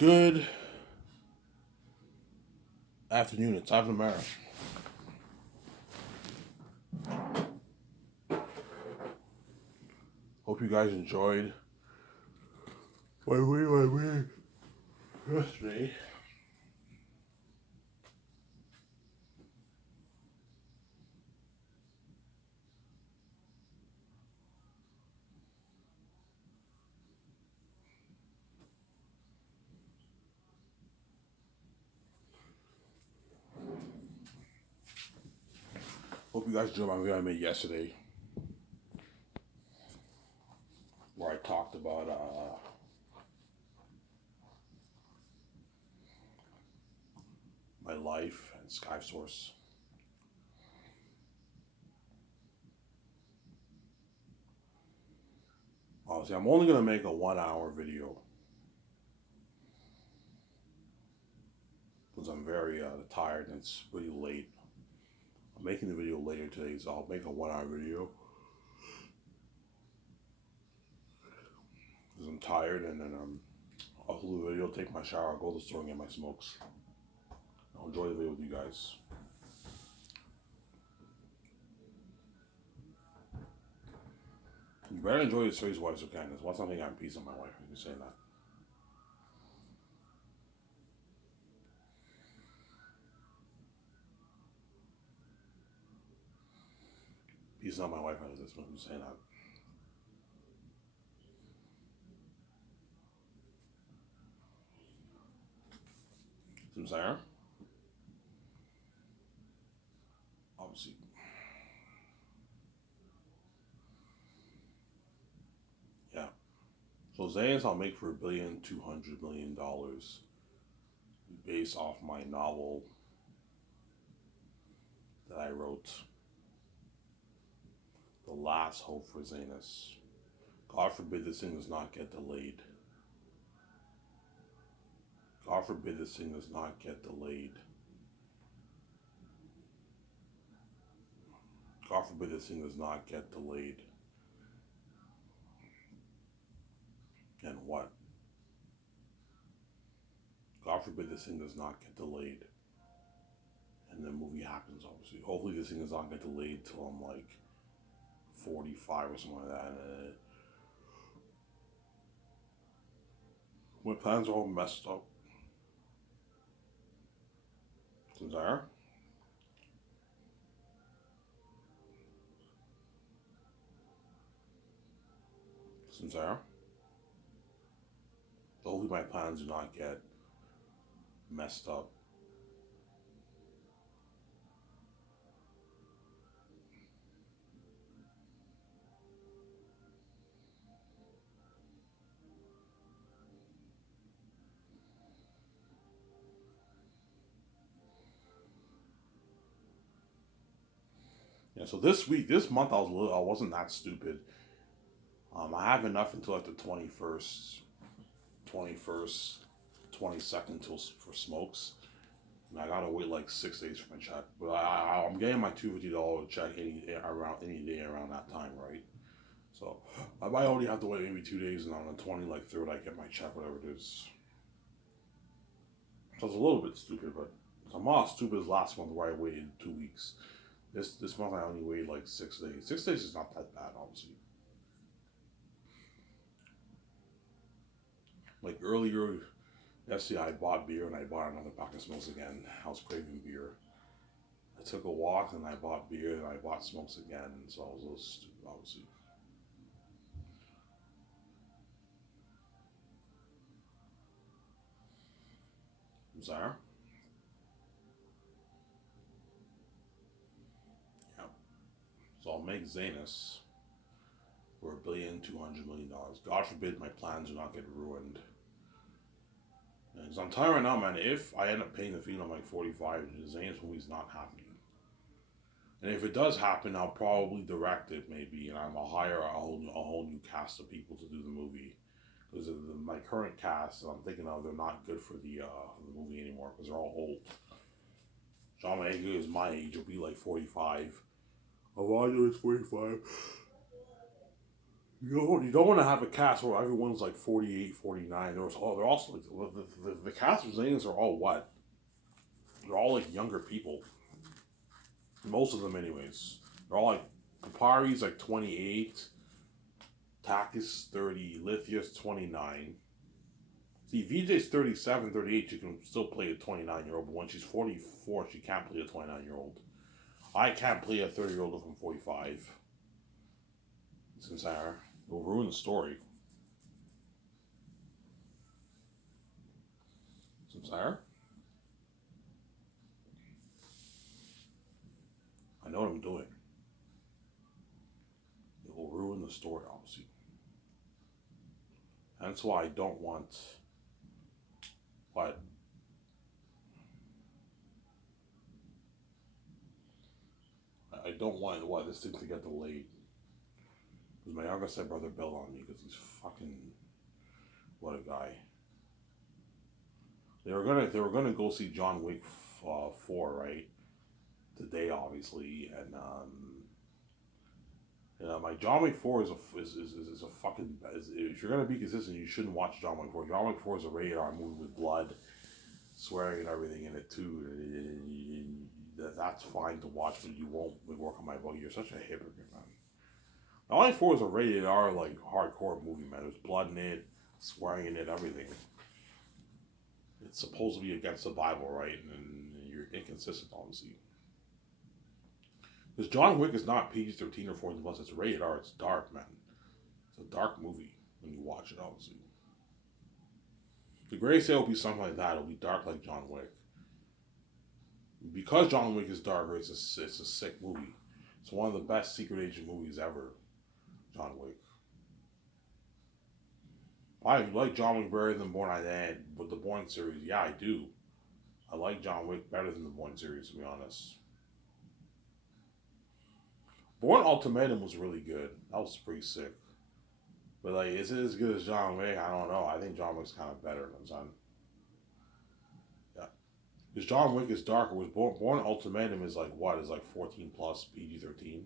Good afternoon. It's Ivan Mara. Hope you guys enjoyed my week yesterday. Hope you guys enjoyed my video I made yesterday, where I talked about my life and SkySource. Honestly, I'm only gonna make a 1 hour video because I'm very tired and it's really late. I'm making the video later today, so I'll make a 1 hour video because I'm tired, and then I'll do the video, take my shower, go to the store and get my smokes. I'll enjoy the video with you guys. You better enjoy the series while you can. There's one something I'm peace on my wife. You saying that. Peace on my wife has this one. Who's saying that. Some Sarah? Obviously. Yeah. So Zayas I'll make for $1,200,000,000 based off my novel that I wrote, The Last Hope for Zanus. God forbid this thing does not get delayed. God forbid this thing does not get delayed. God forbid this thing does not get delayed. And what? God forbid this thing does not get delayed. And the movie happens, obviously. Hopefully this thing does not get delayed till I'm like 45 or something like that. And my plans are all messed up. Since there? Since there? Hopefully my plans do not get messed up. Yeah, so this month I wasn't that stupid. I have enough until like the 21st, 22nd till for smokes. And I gotta wait like 6 days for my check. But I'm getting my $250 check any day around that time, right? So I might only have to wait maybe 2 days, and on the 23rd I get my check, whatever it is. So it's a little bit stupid, but I'm not as stupid as last month where I waited 2 weeks. This month I only waited like 6 days. 6 days is not that bad, obviously. Like earlier yesterday, I bought beer and I bought another pack of smokes again. I was craving beer. I took a walk and I bought beer and I bought smokes again. So I was a little stupid, obviously. Zara? Yeah. So I'll make Zanus for $1,200,000,000. God forbid my plans do not get ruined. Because I'm telling you right now, man, if I end up paying the fee and I'm like 45, the Zanus movie's not happening. And if it does happen, I'll probably direct it maybe, and I'll hire a whole new cast of people to do the movie. Because my current cast, I'm thinking of, they're not good for the movie anymore because they're all old. John Boyega is my age; he'll be like 45. Elijah is 45. You don't want to have a cast where everyone's like 48, 49. They're also like, the cast of Zanes are all what? They're all like younger people. Most of them, anyways. They're all like, Kapari's like 28, Takis 30, Lithia's 29. See, VJ's 37, 38, she can still play a 29-year-old, but when she's 44, she can't play a 29-year-old. I can't play a 30-year-old if I'm 45. Since it'll ruin the story. Since I know what I'm doing. It will ruin the story, obviously. That's why I don't want. But I don't want this thing to get delayed. Because my younger brother bailed on me because he's fucking what a guy. They were gonna go see John Wick 4, right, today, obviously, and my John Wick 4 is a fucking. If you're gonna be consistent, you shouldn't watch John Wick 4. John Wick 4 is a rated R movie with blood, swearing, and everything in it too. That's fine to watch, but you won't work on my book. You're such a hypocrite, man. John Wick 4 is a rated R like hardcore movie, man. There's blood in it, swearing in it, everything. It's supposed to be against the Bible, right? And you're inconsistent, obviously. Because John Wick is not PG-13 or 14 plus. It's rated R. It's dark, man. It's a dark movie when you watch it, obviously. The greatest day will be something like that. It'll be dark like John Wick. Because John Wick is darker, it's a sick movie. It's one of the best secret agent movies ever. John Wick. I like John Wick better than Bourne Identity, but the Bourne series, yeah, I do. I like John Wick better than the Bourne series, to be honest. Bourne Ultimatum was really good. That was pretty sick. But like, is it as good as John Wick? I don't know. I think John Wick's kind of better than Son. Yeah, because John Wick is darker. Was Bourne Ultimatum is like what? Is like 14 plus PG-13.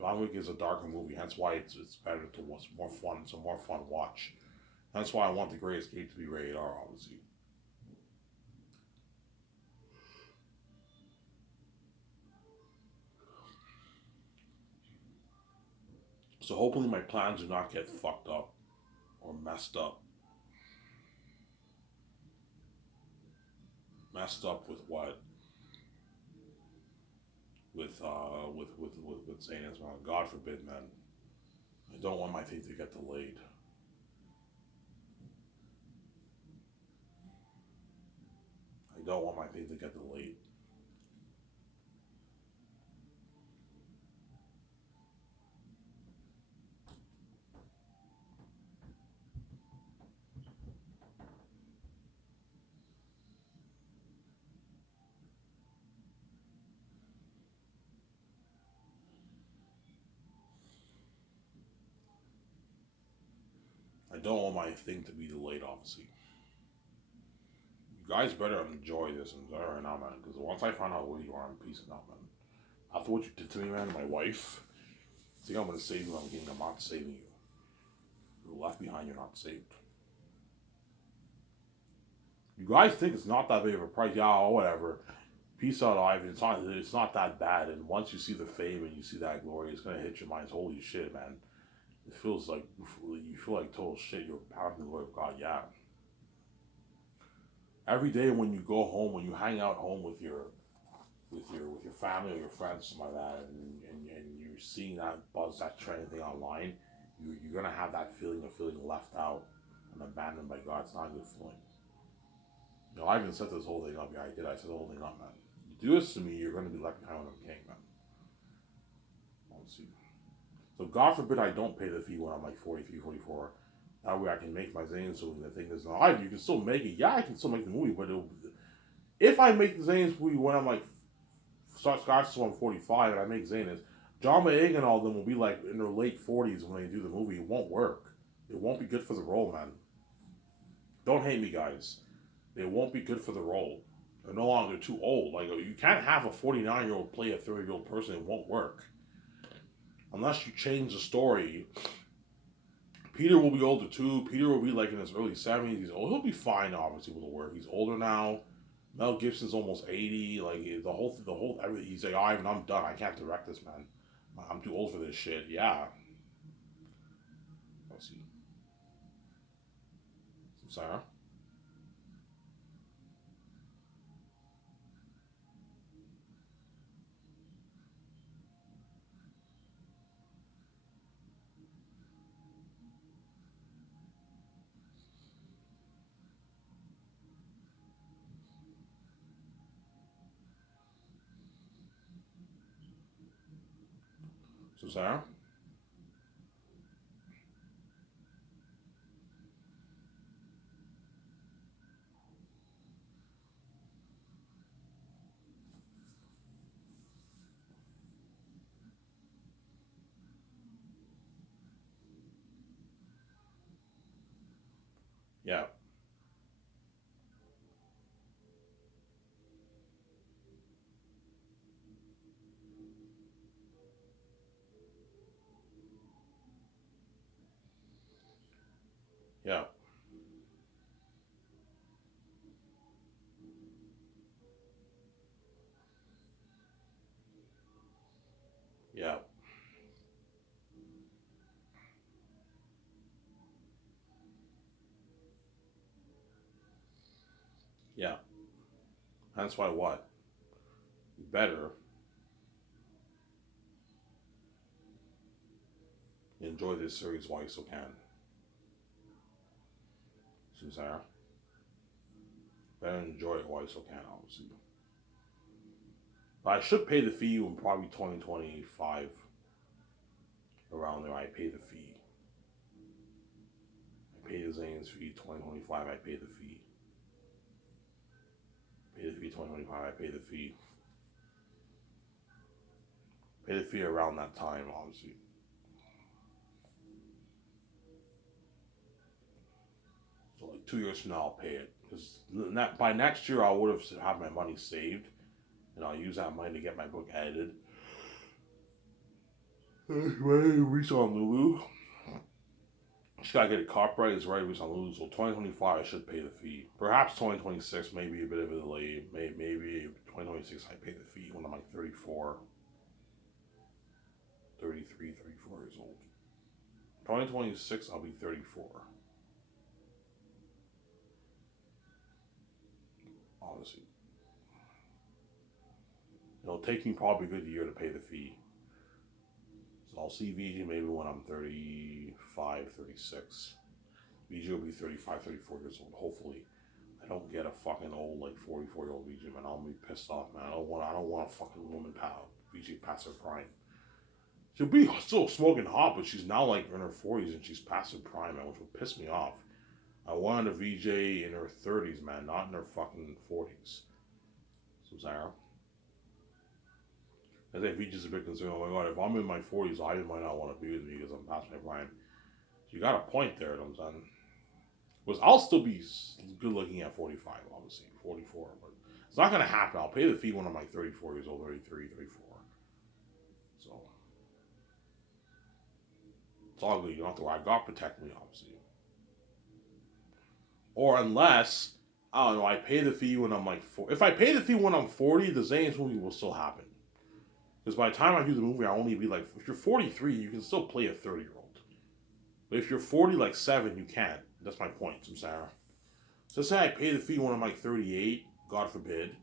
John Wick is a darker movie. Hence why it's better to watch. More fun. It's a more fun watch. That's why I want The Great Escape to be rated R, obviously. So hopefully my plans do not get fucked up or messed up. Messed up with what? With saying this, man. God forbid, man. I don't want my thing to get delayed. I don't want my thing to get delayed. I don't want my thing to be delayed, obviously. You guys better enjoy this and right now, man. Because once I find out where you are, I'm peacing out, man. After what you did to me, man, my wife, I think I'm gonna save you. I'm not saving you. You're left behind. You're not saved. You guys think it's not that big of a price? Yeah, whatever. Peace out, Ivan. It's not that bad. And once you see the fame and you see that glory, it's gonna hit your minds. Holy shit, man! It feels like you feel like total shit. You're bowing to the glory of God. Yeah. Every day when you go home, when you hang out home with your family or your friends, something like that, and you're seeing that buzz, that trending thing online, you're gonna have that feeling of feeling left out and abandoned by God. It's not a good feeling. I even set this whole thing up. Yeah, I did. I set the whole thing up, man. You do this to me, you're gonna be left behind when I'm king, man. Let's see. So God forbid I don't pay the fee when I'm like 43, 44. That way I can make my Zayn so the thing is not. You can still make it. Yeah, I can still make the movie, but if I make the Zayn's movie when I'm like Scotch so I'm 45 and I make Zayn's, John Boyega and all of them will be like in their late 40s when they do the movie. It won't work. It won't be good for the role, man. Don't hate me, guys. It won't be good for the role. They're no longer too old. Like, you can't have a 49-year-old play a 30-year-old person. It won't work. Unless you change the story Peter will be older too. Peter will be like in his early 70s. He's old. He'll be fine, obviously, with the work. He's older now. Mel Gibson's almost 80. Like everything. He's like, oh, Ivan, I'm done. I can't direct this, man. I'm too old for this shit. Yeah. Let's see. Sarah. So Sarah. Yeah. Yeah. Yeah. Yeah. That's why what? You better enjoy this series while you still can. So Sarah. Better enjoy it while you still can, obviously. But I should pay the fee in probably 2025. Around there, I pay the fee. I pay the Zane's fee 2025. I pay the fee. Pay the fee 2025. I pay the fee. Pay the fee around that time, obviously. So like 2 years from now, I'll pay it because by next year I would have had my money saved, and I'll use that money to get my book edited. Reach on Lulu. Just gotta get it copyrighted. It's right. Reach on Lulu. So 2025, I should pay the fee. Perhaps 2026, maybe a bit of a delay. Maybe 2026, I pay the fee when I'm like 34, 33, 34 years old. 2026, I'll be 34. Honestly, it'll take me probably a good year to pay the fee. So I'll see VJ maybe when I'm 35, 36. VJ will be 35, 34 years old, hopefully. I don't get a fucking old, like, 44-year-old VJ, man. I'll be pissed off, man. I don't want a fucking woman pal. VJ past her prime. She'll be still smoking hot, but she's now, like, in her 40s and she's past her prime, man, which will piss me off. I wanted a VJ in her 30s, man, not in her fucking 40s. So, Sarah. I think VJ's a bit concerned. Oh my god, if I'm in my 40s, I might not want to be with me because I'm past my prime. So you got a point there, you know what I'm saying? Because I'll still be good looking at 45, obviously, 44, but it's not going to happen. I'll pay the fee when I'm like 34 years old, 33, 34. So it's all good. You don't have to worry. God protect me, obviously. Or unless, I don't know, I pay the fee when I'm like, if I pay the fee when I'm 40, the Zane's movie will still happen. Because by the time I do the movie, I'll only be like, if you're 43, you can still play a 30-year-old. But if you're 40, like 7, you can't. That's my point, Sarah. So say I pay the fee when I'm like 38, God forbid,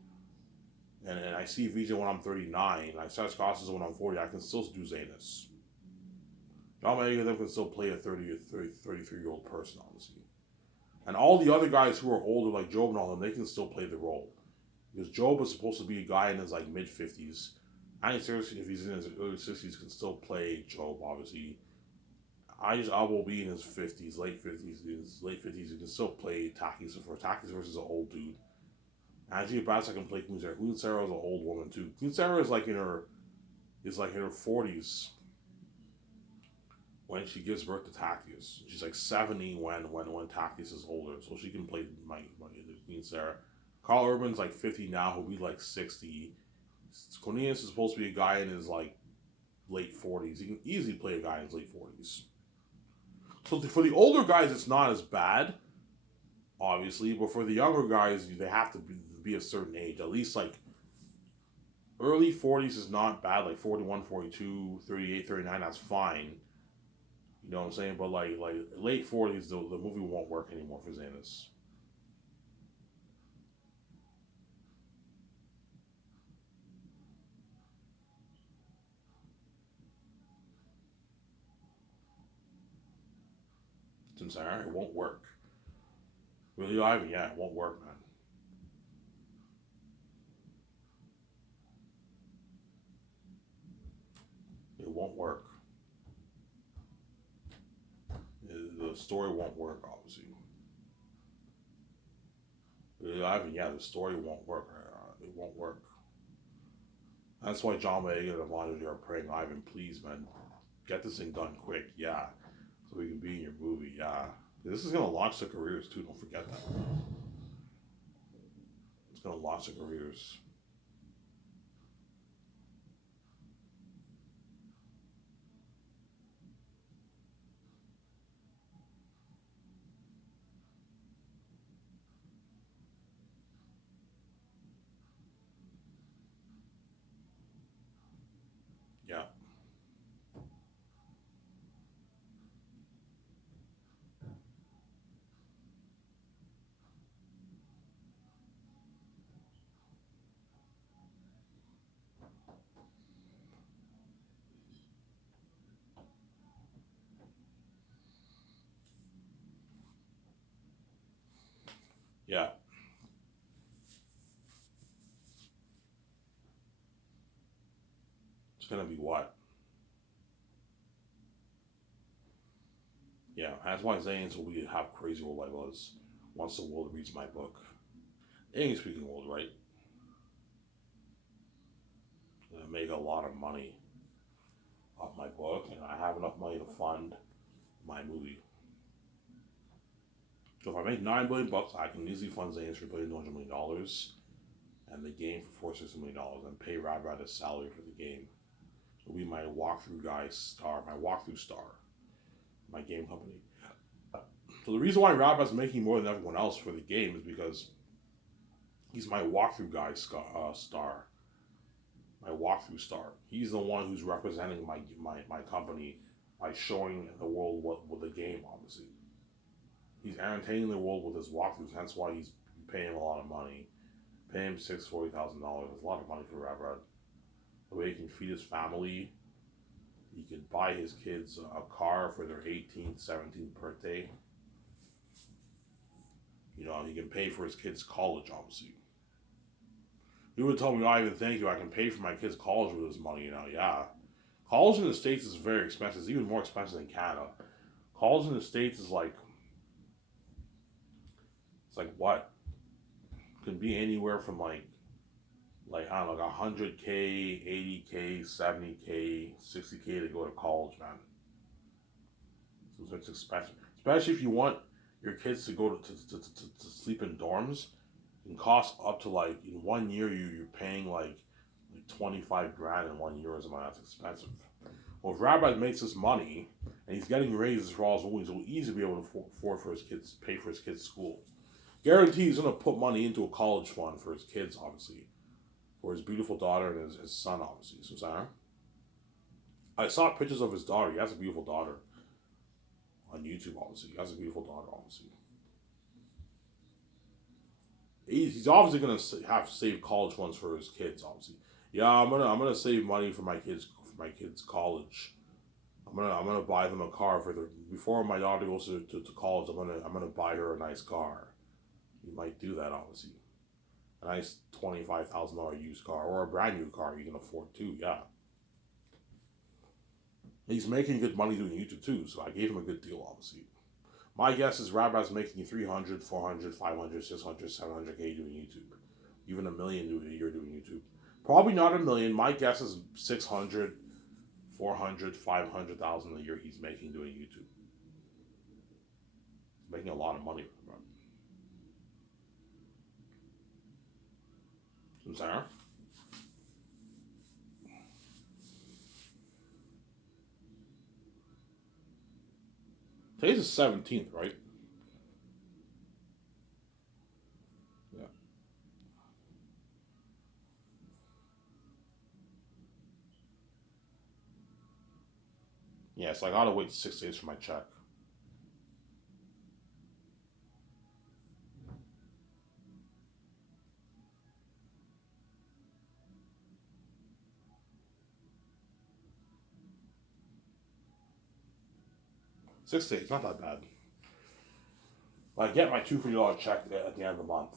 and I see VJ when I'm 39, and I start Costas when I'm 40, I can still do Zanus. Not many of them can still play a 33-year-old person, honestly. And all the other guys who are older, like Job and all them, they can still play the role. Because Job is supposed to be a guy in his like mid-50s. I mean, seriously, if he's in his early 60s, can still play Job, obviously. I will be in his 50s, late 50s. In his late 50s, he can still play Takis for Takis versus an old dude. Angie Bass, can play Queen Sarah. Queen Sarah is an old woman too. Queen Sarah is like in her 40s when she gives birth to Takis. She's like 70 when Takis is older, so she can play my Queen Sarah. Carl Urban's like 50 now. He'll be like 60. Cornelius is supposed to be a guy in his like late 40s. He can easily play a guy in his late 40s. So for the older guys, it's not as bad, obviously, but for the younger guys, they have to be a certain age. At least like early 40s is not bad, like 41, 42, 38, 39, that's fine. You know what I'm saying? But like late 40s, the movie won't work anymore for Xanis. I'm saying, it won't work. Really, Ivan, yeah, it won't work, man. It won't work. The story won't work, obviously. Really, Ivan, yeah, the story won't work. It won't work. That's why John Boyega and Elijah are praying, Ivan, please, man, get this thing done quick, yeah, so we can be in your movie, yeah. This is gonna launch their careers too. Don't forget that. It's gonna launch their careers. Yeah, yeah. It's gonna be what? Yeah, that's why Zane's will be have crazy world like was once the world reads my book. English speaking world, right? Gonna make a lot of money off my book, and I have enough money to fund my movie. So if I make $9 billion, I can easily fund Zane's for $1,200,000,000 and the game for $460 million and pay Rad Rad his salary for the game. He'll be my walkthrough guy star, my walkthrough star, my game company. So the reason why Rad Rad's making more than everyone else for the game is because he's my walkthrough guy star, my walkthrough star. He's the one who's representing my company by showing the world what the game, obviously. He's entertaining the world with his walkthroughs, hence why he's paying him a lot of money. Pay him $40,000. That's a lot of money for Rad Rad. The way he can feed his family, he can buy his kids a car for their 18th, 17th birthday. You know, he can pay for his kids' college, obviously. You would tell me, Ivan, thank you, I can pay for my kids' college with this money, you know, yeah. College in the States is very expensive. It's even more expensive than Canada. College in the States is like, it's like what? It can be anywhere from like I don't know, like 100K, 80K, 70K, 60K to go to college, man. So it's expensive. Especially if you want your kids to go to sleep in dorms. It can cost up to like, in 1 year, you're paying like 25 grand in 1 year is amount. That's expensive. Well, if Rabbi makes this money and he's getting raises for all his movies, he'll easily be able to afford for his kids, pay for his kids' school. Guarantee he's going to put money into a college fund for his kids, obviously. For his beautiful daughter and his son, obviously. So, Sarah, I saw pictures of his daughter. He has a beautiful daughter on YouTube, obviously. He has a beautiful daughter, obviously. He's obviously gonna have save college funds for his kids. Obviously, yeah. I'm gonna save money for my kids' college. I'm gonna buy them a car for their before my daughter goes to college. I'm gonna buy her a nice car. You might do that, obviously. A nice $25,000 used car or a brand new car you can afford too. Yeah. He's making good money doing YouTube too, so I gave him a good deal, obviously. My guess is Rabbi's making 300, 400, 500, 600, 700K doing YouTube. Even a million a year doing YouTube. Probably not a million. My guess is 600, 400, 500,000 a year he's making doing YouTube. He's making a lot of money. I'm sorry? Today's the 17th, right? Yeah. Yeah, so I gotta wait 6 days for my check. 6 days, not that bad. I get my $250 check at the end of the month,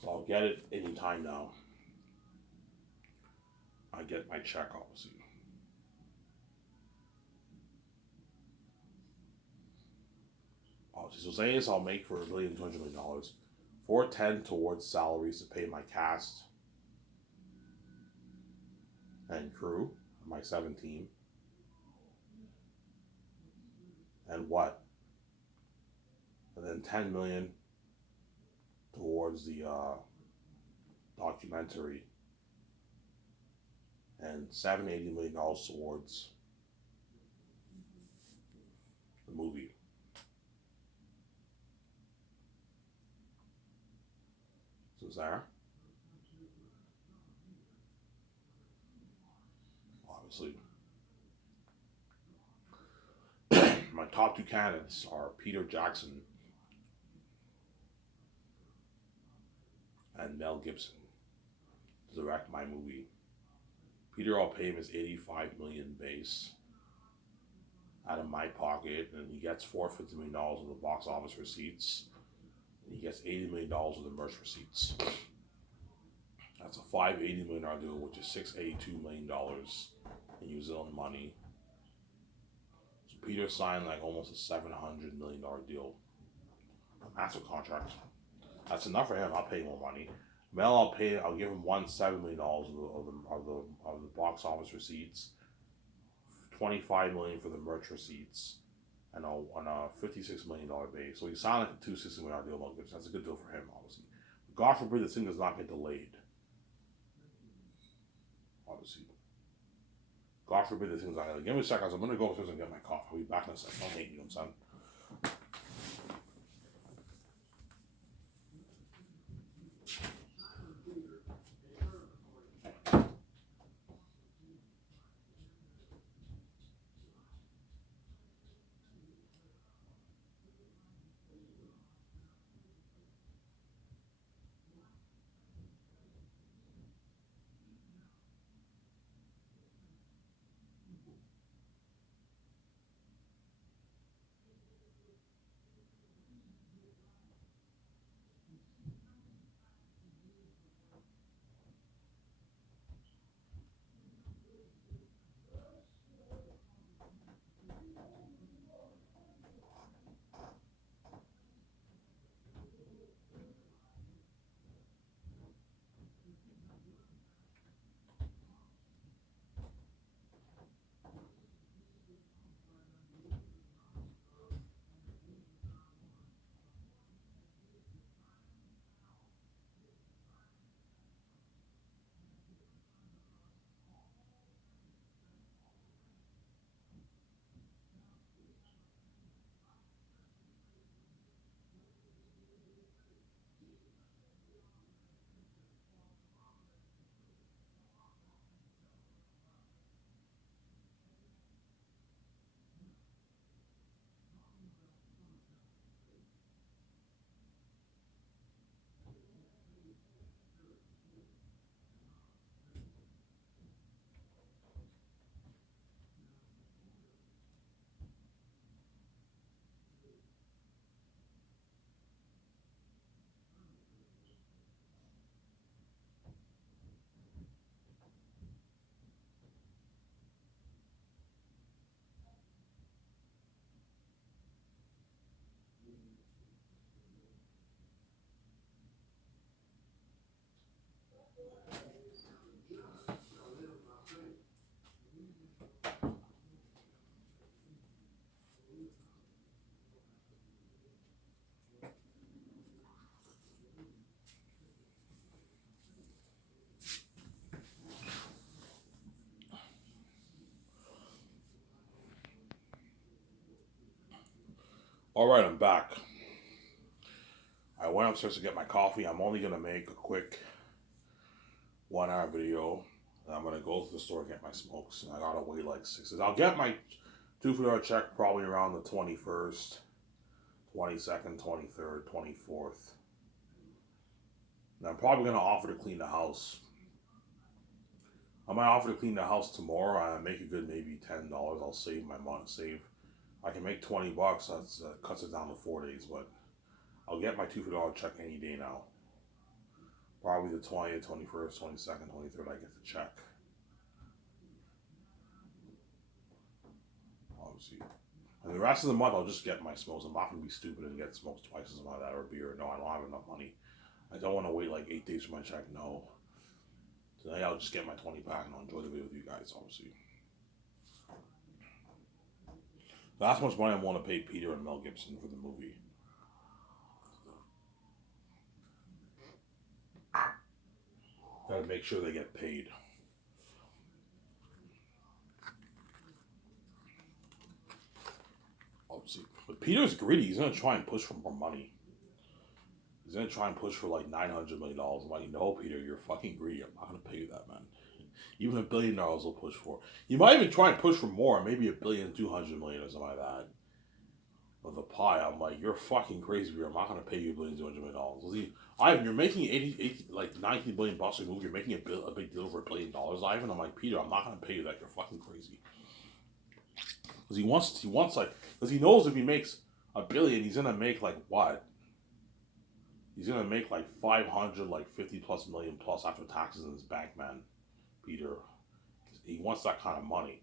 so I'll get it anytime now. I get my check, obviously. Obviously, so Zanis I'll make for $1,200,000,000. 410 towards salaries to pay my cast and crew, my 17, and what? And then 10 million towards the documentary, and $780 million towards the movie. So is there? Obviously, my top two candidates are Peter Jackson and Mel Gibson to direct my movie. Peter, I'll pay him his 85 million base out of my pocket, and he gets $450 million of the box office receipts. And he gets $80 million of the merch receipts. That's a $580 million deal, which is $682 million in New Zealand money. So Peter signed like almost a $700 million deal, a massive contract. That's enough for him. I'll pay more money. Mel, I'll give him $7 million of the box office receipts, 25 million for the merch receipts, and a $56 million base. So he signed like a $260 million deal. That's a good deal for him, obviously. God forbid this thing does not get delayed. Obviously, God forbid this thing's not gonna. Give me a second. I'm gonna go upstairs and get my coffee. I'll be back in a second. Don't hate me, son. Alright, I'm back. I went upstairs to get my coffee. I'm only gonna make a quick 1 hour video. And I'm gonna go to the store and get my smokes. And I gotta wait like 6 days. I'll get my $2 check probably around the 21st, 22nd, 23rd, 24th. And I'm probably gonna offer to clean the house. I might offer to clean the house tomorrow and make a good maybe $10. I'll save my money. I can make $20. That cuts it down to 4 days, but I'll get my $2 check any day now. Probably the 20th, 21st, 22nd, 23rd, I get the check. Obviously. And the rest of the month, I'll just get my smokes. I'm not going to be stupid and get smokes twice as much of that or beer. No, I don't have enough money. I don't want to wait like 8 days for my check. No. Today, I'll just get my 20 pack and I'll enjoy the video with you guys, obviously. That's how much money I want to pay Peter and Mel Gibson for the movie. Gotta make sure they get paid. Obviously. But Peter's greedy. He's gonna try and push for more money. He's gonna try and push for like $900 million. I'm like, no, Peter, you're fucking greedy. I'm not gonna pay you that, man. Even $1 billion will push for. You might even try and push for more, maybe $1.2 billion or something like that. Of the pie, I'm like, you're fucking crazy, Peter. I'm not gonna pay you $1.2 billion. Ivan, you're making 80 like 19 billion bucks a movie. You're making a big deal for $1 billion, Ivan. I'm like, Peter, I'm not gonna pay you that. You're fucking crazy. Because he wants like, because he knows if he makes $1 billion, he's gonna make like what? He's gonna make like 500, like 50 plus million plus after taxes in his bank, man. Peter, he wants that kind of money.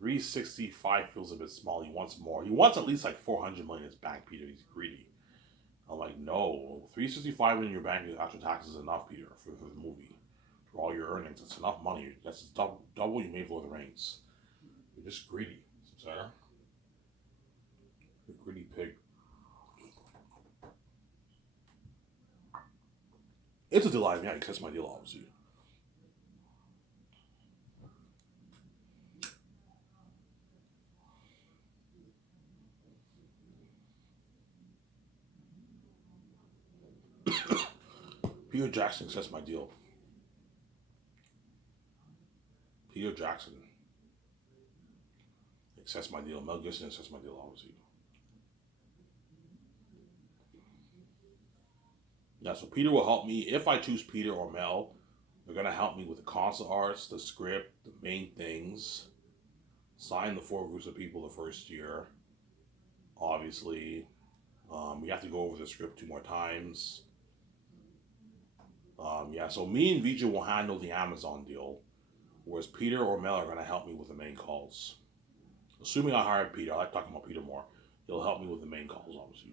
365 feels a bit small. He wants more. He wants at least like 400 million in his bank, Peter. He's greedy. I'm like, no, 365 in your bank after taxes is enough, Peter, for the movie. For all your earnings, it's enough money. That's double you made for the Rings. You're just greedy, Sarah. You're a greedy pig. It's a deal, yeah, that's my deal, obviously. Peter Jackson accepts my deal. Peter Jackson accepts my deal. Mel Gibson accepts my deal, obviously. Yeah, so Peter will help me. If I choose Peter or Mel, they're going to help me with the concept arts, the script, the main things. Sign the 4 groups of people the first year. Obviously. We have to go over the script 2 more times. Yeah, so me and Vijay will handle the Amazon deal, whereas Peter or Mel are going to help me with the main calls. Assuming I hire Peter, I like talking about Peter more. He'll help me with the main calls, obviously.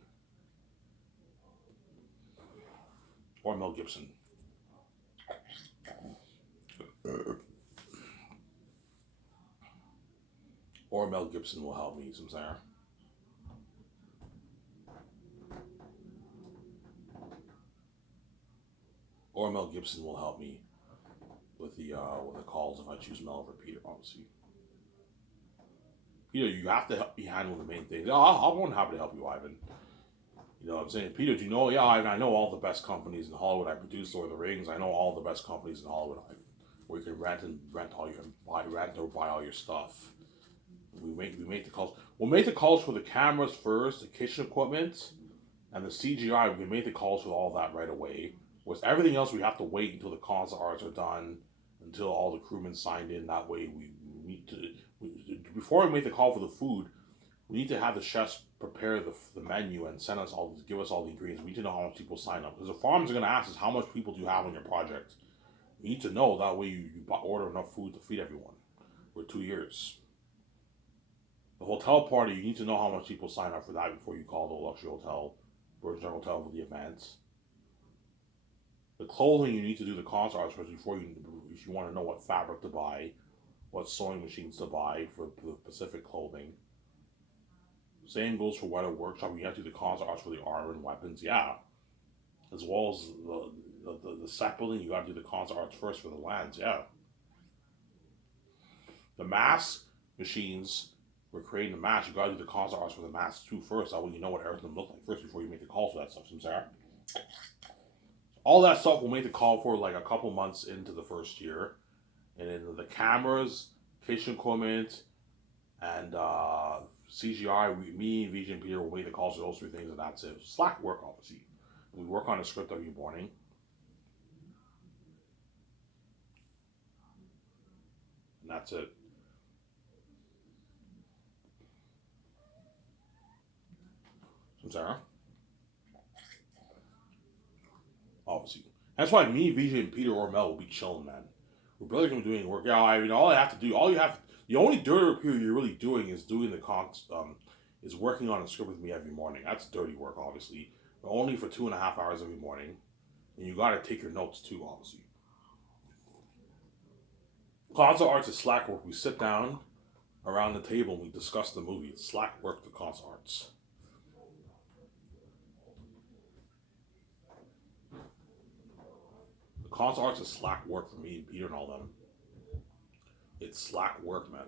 Or Mel Gibson. Or Mel Gibson will help me, Sarah. Or Mel Gibson will help me with the calls if I choose Mel over Peter, obviously. Peter, you have to help me handle the main things. I'm more than happy to help you, Ivan. You know what I'm saying? Peter, do you know? Yeah, I know all the best companies in Hollywood. I produced Lord of the Rings. I know all the best companies in Hollywood, Ivan, where you can rent or buy all your stuff. We make the calls. We'll make the calls for the cameras first, the kitchen equipment, and the CGI. We can make the calls for all that right away. Whereas everything else, we have to wait until the concept arts are done, until all the crewmen signed in. That way, we need to before we make the call for the food, we need to have the chefs prepare the menu and give us all the ingredients. We need to know how much people sign up, because the farms are going to ask us how much people do you have on your project. You need to know, that way you order enough food to feed everyone for 2 years. The hotel party, you need to know how much people sign up for that before you call the luxury hotel, Virgin Hotel, for the events. The clothing, you need to do the concept arts first before if you want to know what fabric to buy, what sewing machines to buy for the specific clothing. Same goes for weather workshop. You have to do the concept arts for the armor and weapons, yeah. As well as the set building, you got to do the concept arts first for the lands, yeah. The mask machines, we're creating the match, you gotta do the concept arts for the match too first. That way you know what everything looks like first before you make the calls for that stuff. Sarah. All that stuff will make the call for like a couple months into the first year, and then the cameras, kitchen equipment, and CGI. Me, VJ, and Peter will make the calls for those three things, and that's it. Slack work, obviously. We work on a script every morning. And that's it. Sarah? Obviously. That's why me, VJ, and Peter or Mel will be chilling, man. We're barely gonna be doing work. Yeah, I mean, all I have to do, the only dirty work you're really doing is doing is working on a script with me every morning. That's dirty work, obviously, but only for 2.5 hours every morning. And you gotta take your notes too, obviously. Concert arts is slack work. We sit down around the table and we discuss the movie. It's slack work, the concert arts. The concert arts is slack work for me and Peter and all them. It's slack work, man.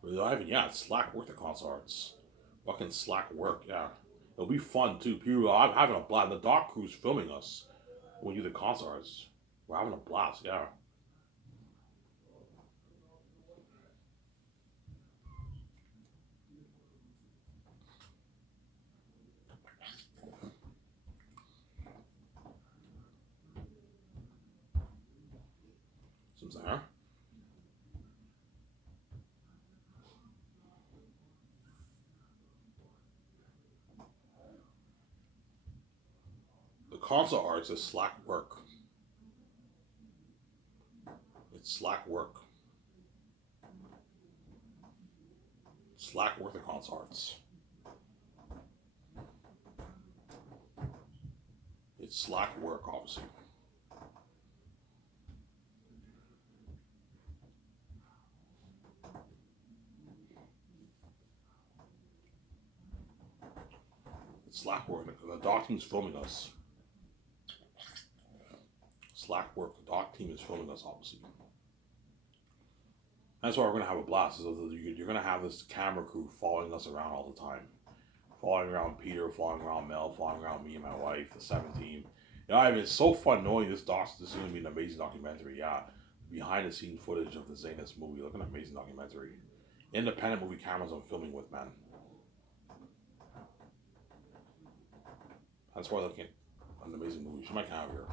Really, Ivan, yeah, it's slack work, the concert arts. Fucking slack work, yeah. It'll be fun too. People, I'm having a blast. The doc crew's filming us when we do the concert arts. We're having a blast, yeah. Something there. The concert arts is slack work. It's slack work. Slack work, the concert arts. It's slack work, obviously. It's slack work. The doc team's filming us. Slack work. The doc team is filming us, obviously. That's why we're gonna have a blast. Is you're gonna have this camera crew following us around all the time, following around Peter, following around Mel, following around me and my wife, the 17. Yeah, I mean, it's so fun knowing this is gonna be an amazing documentary. Yeah, behind the scenes footage of the Zanus movie. Look at an amazing documentary. Independent movie cameras I'm filming with, man. That's why I look at an amazing movie. She might come out here.